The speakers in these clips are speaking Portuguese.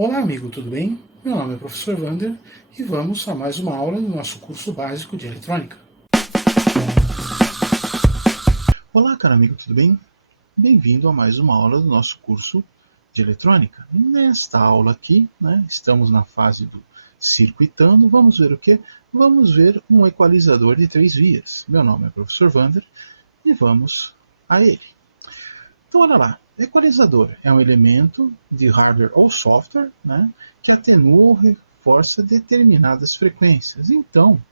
Olá, amigo, tudo bem? Meu nome é o professor Wander e vamos a mais uma aula do nosso curso básico de eletrônica. Olá, caro amigo, tudo bem? Bem-vindo a mais uma aula do nosso curso de eletrônica. Nesta aula aqui, estamos na fase do circuitando. Vamos ver o quê? Vamos ver um equalizador de 3 vias. Meu nome é o professor Wander e vamos a ele. Então, olha lá. Equalizador é um elemento de hardware ou software, que atenua ou reforça determinadas frequências. Então,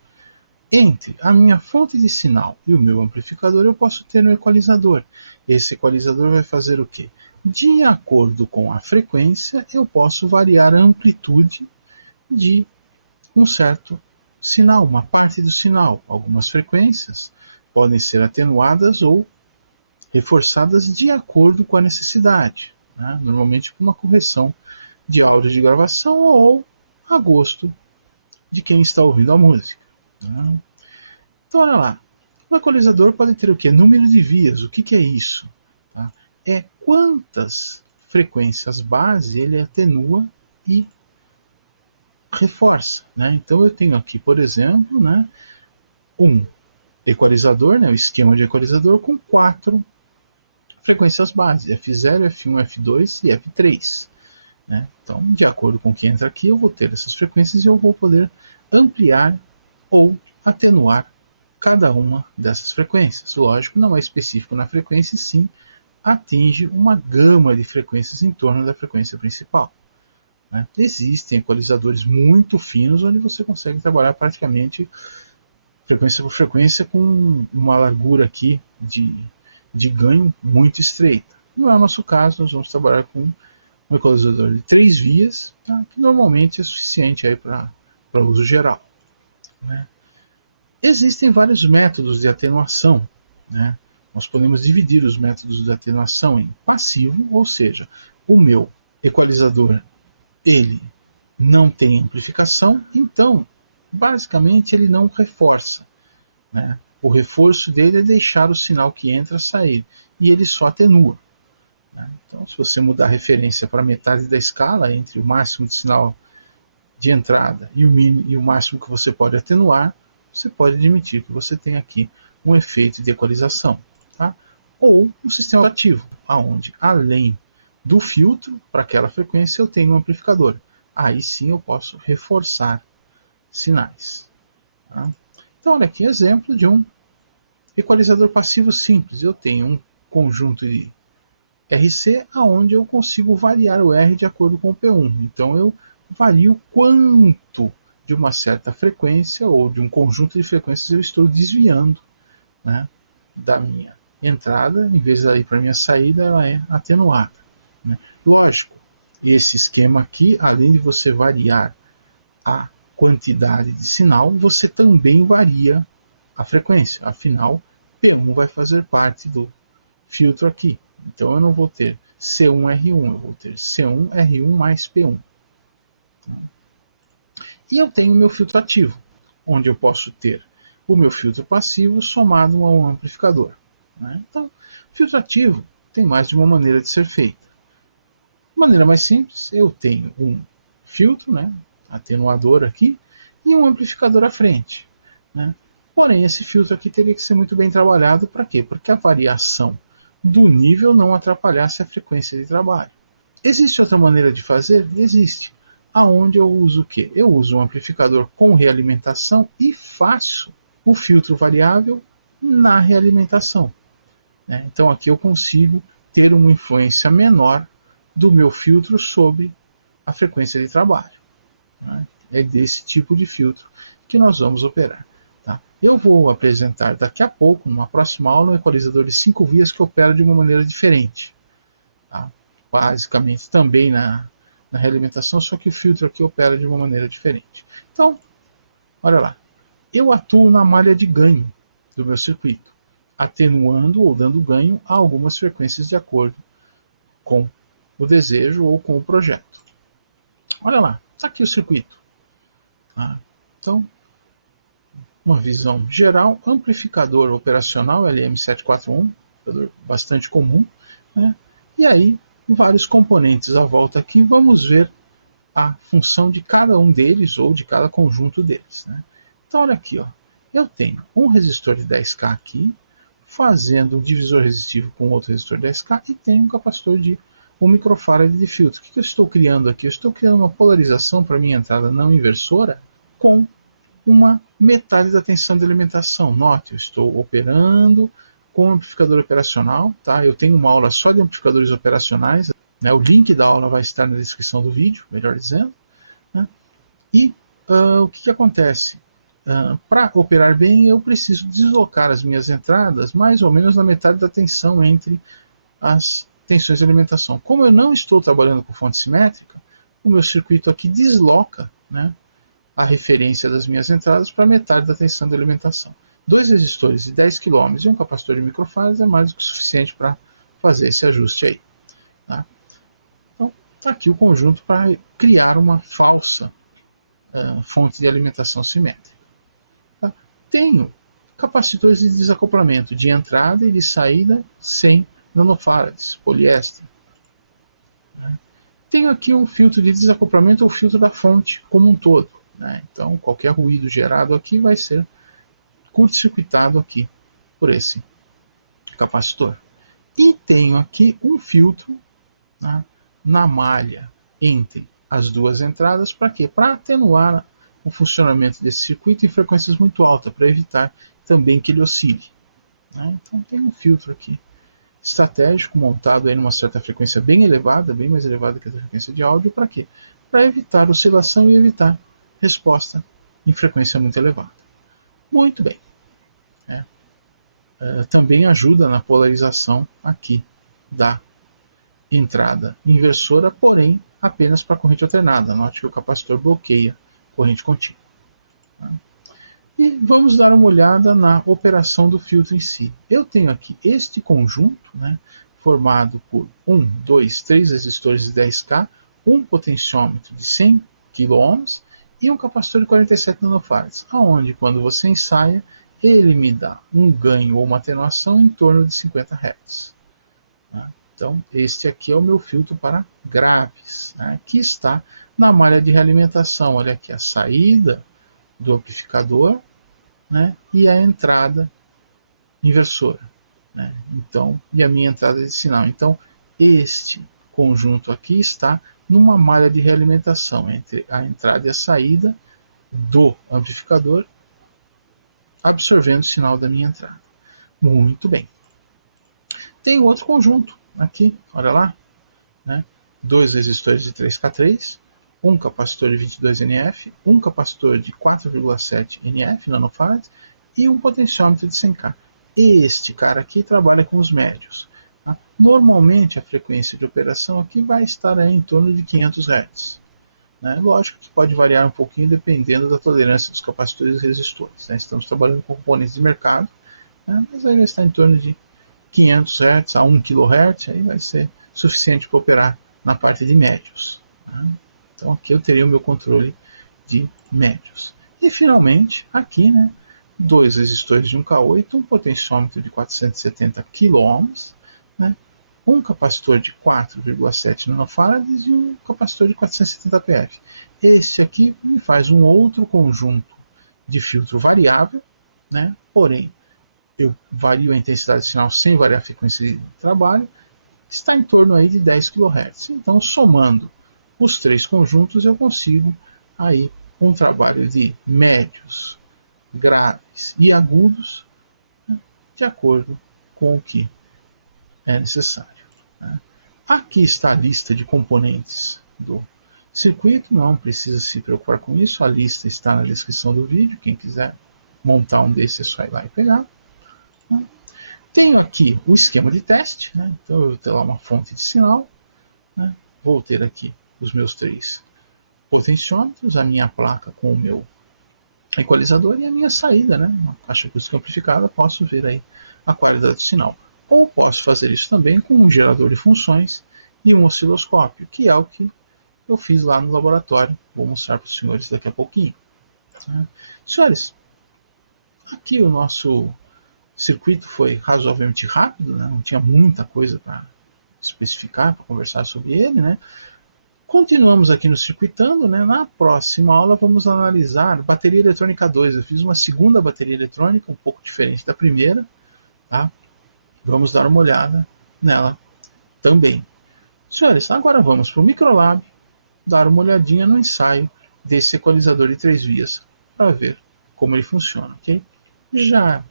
entre a minha fonte de sinal e o meu amplificador, eu posso ter um equalizador. Esse equalizador vai fazer o quê? De acordo com a frequência, eu posso variar a amplitude de um certo sinal, uma parte do sinal. Algumas frequências podem ser atenuadas ou reforçadas de acordo com a necessidade. Normalmente com uma correção de áudio de gravação ou a gosto de quem está ouvindo a música. Então, olha lá. O equalizador pode ter o quê? Número de vias. O que é isso? É quantas frequências base ele atenua e reforça. Então, eu tenho aqui, por exemplo, um equalizador, o esquema de equalizador com 4 frequências base, F0, F1, F2 e F3. Então, de acordo com o que entra aqui, eu vou ter essas frequências e eu vou poder ampliar ou atenuar cada uma dessas frequências. Lógico, não é específico na frequência, sim atinge uma gama de frequências em torno da frequência principal. Existem equalizadores muito finos onde você consegue trabalhar praticamente frequência por frequência com uma largura aqui de ganho muito estreita. Não é o nosso caso, nós vamos trabalhar com um equalizador de 3 vias, que normalmente é suficiente para uso geral. Existem vários métodos de atenuação. Nós podemos dividir os métodos de atenuação em passivo, ou seja, o meu equalizador ele não tem amplificação, então basicamente ele não reforça. O reforço dele é deixar o sinal que entra sair, e ele só atenua. Então, se você mudar a referência para metade da escala, entre o máximo de sinal de entrada e o máximo que você pode atenuar, você pode admitir que você tem aqui um efeito de equalização. Ou um sistema ativo, onde além do filtro para aquela frequência eu tenho um amplificador. Aí sim eu posso reforçar sinais. Então, olha aqui exemplo de um equalizador passivo simples. Eu tenho um conjunto de RC onde eu consigo variar o R de acordo com o P1. Então eu vario quanto de uma certa frequência ou de um conjunto de frequências eu estou desviando da minha entrada, em vez de ir para a minha saída, ela é atenuada. Lógico, esse esquema aqui, além de você variar a quantidade de sinal, você também varia a frequência. Afinal, P1 vai fazer parte do filtro aqui. Então eu não vou ter C1R1, eu vou ter C1R1 mais P1. E eu tenho o meu filtro ativo, onde eu posso ter o meu filtro passivo somado a um amplificador. Então, filtro ativo tem mais de uma maneira de ser feita. De maneira mais simples, eu tenho um filtro, atenuador aqui, e um amplificador à frente. Porém, esse filtro aqui teria que ser muito bem trabalhado. Para quê? Porque a variação do nível não atrapalhasse a frequência de trabalho. Existe outra maneira de fazer? Existe. Aonde eu uso o quê? Eu uso um amplificador com realimentação e faço o filtro variável na realimentação. Então aqui eu consigo ter uma influência menor do meu filtro sobre a frequência de trabalho. É desse tipo de filtro que nós vamos operar. Eu vou apresentar daqui a pouco, numa próxima aula, um equalizador de 5 vias que opera de uma maneira diferente. Basicamente também na realimentação, só que o filtro aqui opera de uma maneira diferente. Então, olha lá. Eu atuo na malha de ganho do meu circuito, atenuando ou dando ganho a algumas frequências de acordo com o desejo ou com o projeto. Olha lá, está aqui o circuito. Então, uma visão geral, amplificador operacional LM741, bastante comum, e aí vários componentes à volta aqui. Vamos ver a função de cada um deles ou de cada conjunto deles, né? Então olha aqui, ó, eu tenho um resistor de 10K aqui, fazendo um divisor resistivo com outro resistor de 10K, e tenho um capacitor de 1 microfarad de filtro. O que eu estou criando aqui? Eu estou criando uma polarização para minha entrada não inversora com uma metade da tensão de alimentação. Note, eu estou operando com amplificador operacional, tá? Eu tenho uma aula só de amplificadores operacionais, né? O link da aula vai estar na descrição do vídeo, melhor dizendo, né? E o que acontece? Para operar bem, eu preciso deslocar as minhas entradas mais ou menos na metade da tensão entre as tensões de alimentação. Como eu não estou trabalhando com fonte simétrica, o meu circuito aqui desloca, né, a referência das minhas entradas para metade da tensão de alimentação. 2 resistores de 10 kΩ e um capacitor de microfarad é mais do que suficiente para fazer esse ajuste aí. Tá? Então, está aqui o conjunto para criar uma falsa fonte de alimentação simétrica. Tá? Tenho capacitores de desacoplamento de entrada e de saída sem nanofarads, poliéster. Né? Tenho aqui um filtro de desacoplamento ou filtro da fonte como um todo. Né? Então, qualquer ruído gerado aqui vai ser curto-circuitado aqui por esse capacitor. E tenho aqui um filtro, né, na malha entre as duas entradas, para quê? Para atenuar o funcionamento desse circuito em frequências muito altas, para evitar também que ele oscile. Né? Então tem um filtro aqui estratégico montado aí numa certa frequência bem elevada, bem mais elevada que a frequência de áudio, para quê? Para evitar oscilação e evitar resposta em frequência muito elevada. Muito bem. Também ajuda na polarização aqui da entrada inversora, porém apenas para corrente alternada. Note que o capacitor bloqueia corrente contínua. Tá? E vamos dar uma olhada na operação do filtro em si. Eu tenho aqui este conjunto, né, formado por 1, 2, 3 resistores de 10K, um potenciômetro de 100 kΩ e um capacitor de 47 nanofarads, aonde quando você ensaia, ele me dá um ganho ou uma atenuação em torno de 50 Hz. Tá? Então, este aqui é o meu filtro para graves, né, que está na malha de realimentação. Olha aqui a saída do amplificador, né, e a entrada inversora. Né? Então, e a minha entrada de sinal. Então, este conjunto aqui está numa malha de realimentação entre a entrada e a saída do amplificador, absorvendo o sinal da minha entrada. Muito bem. Tem outro conjunto aqui, olha lá, né? 2 resistores de 3K3, um capacitor de 22 NF, um capacitor de 4,7 NF, nanofarad, e um potenciômetro de 100K. Este cara aqui trabalha com os médios. Tá? Normalmente a frequência de operação aqui vai estar aí em torno de 500 Hz. Né? Lógico que pode variar um pouquinho dependendo da tolerância dos capacitores e resistores. Né? Estamos trabalhando com componentes de mercado, né? Mas aí vai estar em torno de 500 Hz a 1 kHz, aí vai ser suficiente para operar na parte de médios. Tá? Então aqui eu teria o meu controle de médios. E finalmente, aqui, né, 2 resistores de 1K8, um potenciômetro de 470 kΩ, né, um capacitor de 4,7 nanofarads e um capacitor de 470 pF. Esse aqui me faz um outro conjunto de filtro variável, né, porém eu vario a intensidade de sinal sem variar a frequência de trabalho, está em torno aí de 10 kHz. Então, somando os 3 conjuntos, eu consigo aí um trabalho de médios, graves e agudos, né, de acordo com o que é necessário. Né. Aqui está a lista de componentes do circuito, não precisa se preocupar com isso, a lista está na descrição do vídeo, quem quiser montar um desses é só ir lá e pegar. Tenho aqui o esquema de teste, né? Então eu vou ter lá uma fonte de sinal, né? Vou ter aqui os meus 3 potenciômetros, a minha placa com o meu equalizador e a minha saída, né? Uma caixa acústica amplificada, posso ver aí a qualidade do sinal. Ou posso fazer isso também com um gerador de funções e um osciloscópio, que é o que eu fiz lá no laboratório. Vou mostrar para os senhores daqui a pouquinho. Né? Senhores, aqui o nosso circuito foi razoavelmente rápido, né? Não tinha muita coisa para especificar, para conversar sobre ele, né? Continuamos aqui no Circuitando, né? Na próxima aula vamos analisar bateria eletrônica 2. Eu fiz uma segunda bateria eletrônica, um pouco diferente da primeira, tá? Vamos dar uma olhada nela também. Senhores, agora vamos para o Microlab, dar uma olhadinha no ensaio desse equalizador de 3 vias, para ver como ele funciona, ok? Já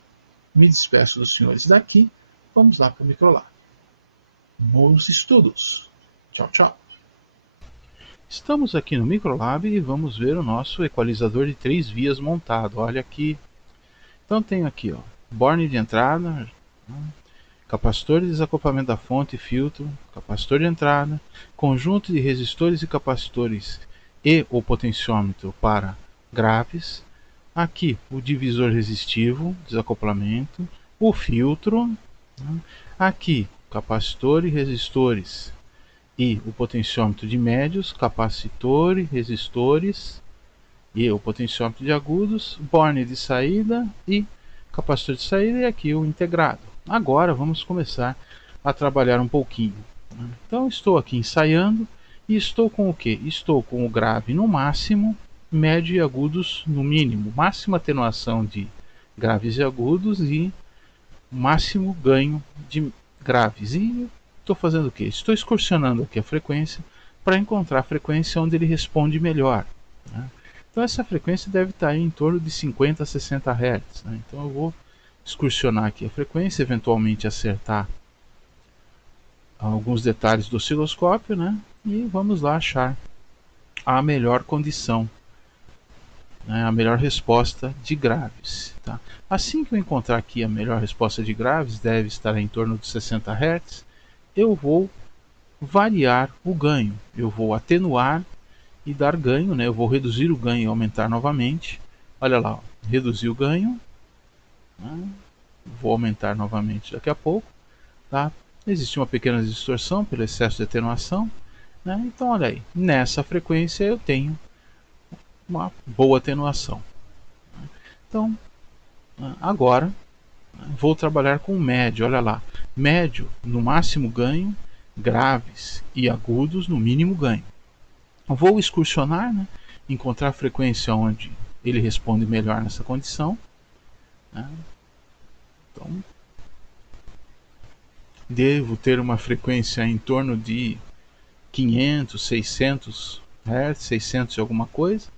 me despeço dos senhores daqui, vamos lá para o Microlab. Bons estudos! Tchau, tchau! Estamos aqui no Microlab e vamos ver o nosso equalizador de 3 vias montado. Olha aqui. Então tenho aqui, ó, borne de entrada, capacitor de desacoplamento da fonte e filtro, capacitor de entrada, conjunto de resistores e capacitores e o potenciômetro para graves. Aqui o divisor resistivo, desacoplamento, o filtro, aqui capacitor e resistores e o potenciômetro de médios, capacitor e resistores e o potenciômetro de agudos, borne de saída e capacitor de saída, e aqui o integrado. Agora vamos começar a trabalhar um pouquinho. Então estou aqui ensaiando e estou com o que? Estou com o grave no máximo, médio e agudos no mínimo, máxima atenuação de graves e agudos e máximo ganho de graves. E estou fazendo o que? Estou excursionando aqui a frequência para encontrar a frequência onde ele responde melhor, né? Então essa frequência deve estar em torno de 50 a 60 Hz, né? Então eu vou excursionar aqui a frequência, eventualmente acertar alguns detalhes do osciloscópio, né? E vamos lá achar a melhor condição, né? A melhor resposta de graves, tá? Assim que eu encontrar aqui a melhor resposta de graves, deve estar em torno de 60 Hz, eu vou variar o ganho, eu vou atenuar e dar ganho, né? Eu vou reduzir o ganho e aumentar novamente. Olha lá, ó, reduzir o ganho, né? Vou aumentar novamente daqui a pouco, tá? Existe uma pequena distorção pelo excesso de atenuação, né? Então olha aí, nessa frequência eu tenho uma boa atenuação. Então agora vou trabalhar com médio, olha lá, médio no máximo ganho, graves e agudos no mínimo ganho. Vou excursionar, né? Encontrar a frequência onde ele responde melhor nessa condição, né? Então devo ter uma frequência em torno de 500, 600 Hz, 600 e alguma coisa,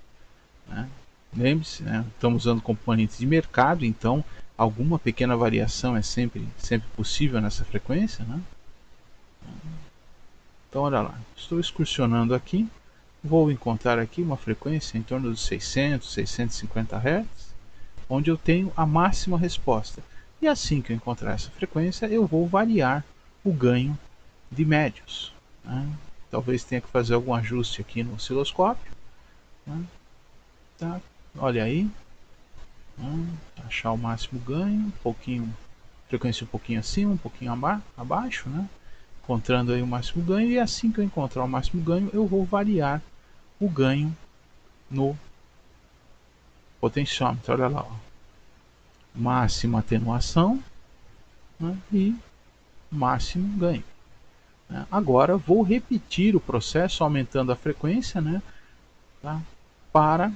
né? Lembre-se, né? Estamos usando componentes de mercado, então alguma pequena variação é sempre possível nessa frequência, né? Então olha lá, estou excursionando aqui, vou encontrar aqui uma frequência em torno de 600, 650 Hz, onde eu tenho a máxima resposta. E assim que eu encontrar essa frequência, eu vou variar o ganho de médios, né? Talvez tenha que fazer algum ajuste aqui no osciloscópio, né? Tá? Olha aí, né? Achar o máximo ganho, um pouquinho, frequência um pouquinho acima, um pouquinho abaixo, né? Encontrando aí o máximo ganho, e assim que eu encontrar o máximo ganho, eu vou variar o ganho no potenciômetro. Olha lá, ó. Máxima atenuação, né? E máximo ganho. Agora vou repetir o processo aumentando a frequência, né? Tá? Para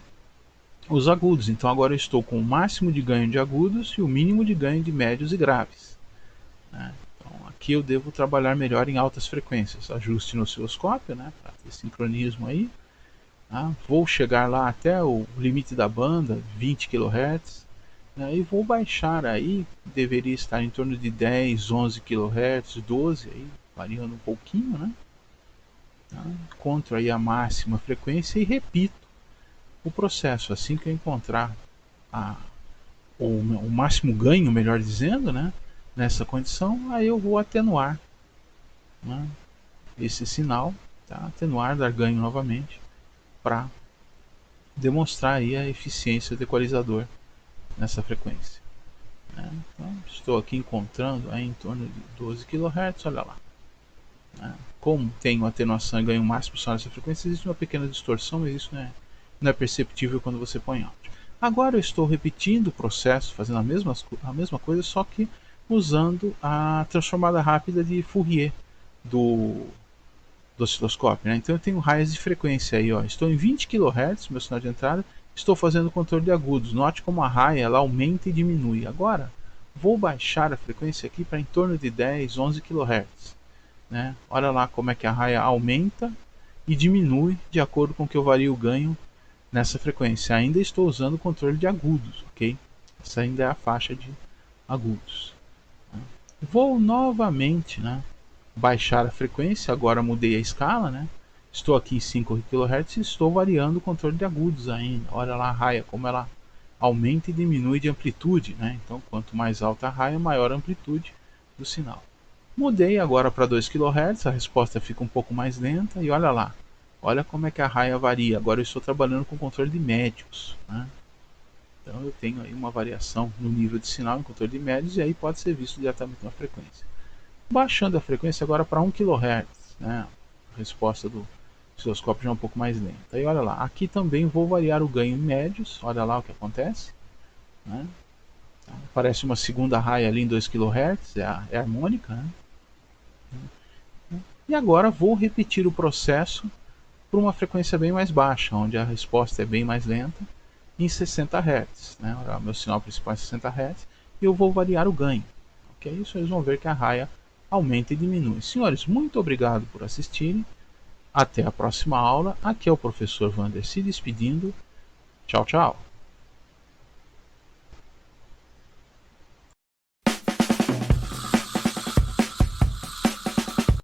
os agudos. Então agora eu estou com o máximo de ganho de agudos e o mínimo de ganho de médios e graves, né? Então aqui eu devo trabalhar melhor em altas frequências. Ajuste no osciloscópio, né? Para ter sincronismo aí. Tá? Vou chegar lá até o limite da banda, 20 kHz. E vou baixar aí, deveria estar em torno de 10, 11 kHz, 12, aí, variando um pouquinho, né? Tá? Encontro aí a máxima frequência e repito o processo. Assim que eu encontrar o máximo ganho, melhor dizendo, né? Nessa condição, aí eu vou atenuar, né? Esse sinal, tá? Atenuar, dar ganho novamente, para demonstrar aí a eficiência do equalizador nessa frequência, né? Então, estou aqui encontrando aí em torno de 12 kHz, olha lá, né? Como tenho atenuação e ganho máximo só nessa frequência, existe uma pequena distorção, mas isso não é perceptível quando você põe áudio. Agora eu estou repetindo o processo, fazendo a mesma coisa, só que usando a transformada rápida de Fourier do do osciloscópio, né? Então eu tenho raias de frequência aí, ó. Estou em 20 kHz, meu sinal de entrada, estou fazendo controle de agudos. Note como a raia ela aumenta e diminui. Agora, vou baixar a frequência aqui para em torno de 10, 11 kHz. Né? Olha lá como é que a raia aumenta e diminui de acordo com que eu vario o ganho nessa frequência. Ainda estou usando o controle de agudos, ok? Essa ainda é a faixa de agudos. Vou novamente, né, baixar a frequência, agora mudei a escala, né? Estou aqui em 5 kHz e estou variando o controle de agudos ainda. Olha lá a raia, como ela aumenta e diminui de amplitude, né? Então, quanto mais alta a raia, maior a amplitude do sinal. Mudei agora para 2 kHz, a resposta fica um pouco mais lenta e olha lá. Olha como é que a raia varia. Agora eu estou trabalhando com controle de médios, né? Então eu tenho aí uma variação no nível de sinal em controle de médios e aí pode ser visto diretamente na frequência. Baixando a frequência agora para 1 kHz, né? A resposta do osciloscópio já é um pouco mais lenta. E olha lá, aqui também vou variar o ganho em médios, olha lá o que acontece. Né? Aparece uma segunda raia ali em 2 kHz, é harmônica. Né? E agora vou repetir o processo por uma frequência bem mais baixa, onde a resposta é bem mais lenta, em 60 Hz. Né? O meu sinal principal é 60 Hz e eu vou variar o ganho. Okay? Isso vocês vão ver que a raia aumenta e diminui. Senhores, muito obrigado por assistirem. Até a próxima aula. Aqui é o professor Wander se despedindo. Tchau, tchau.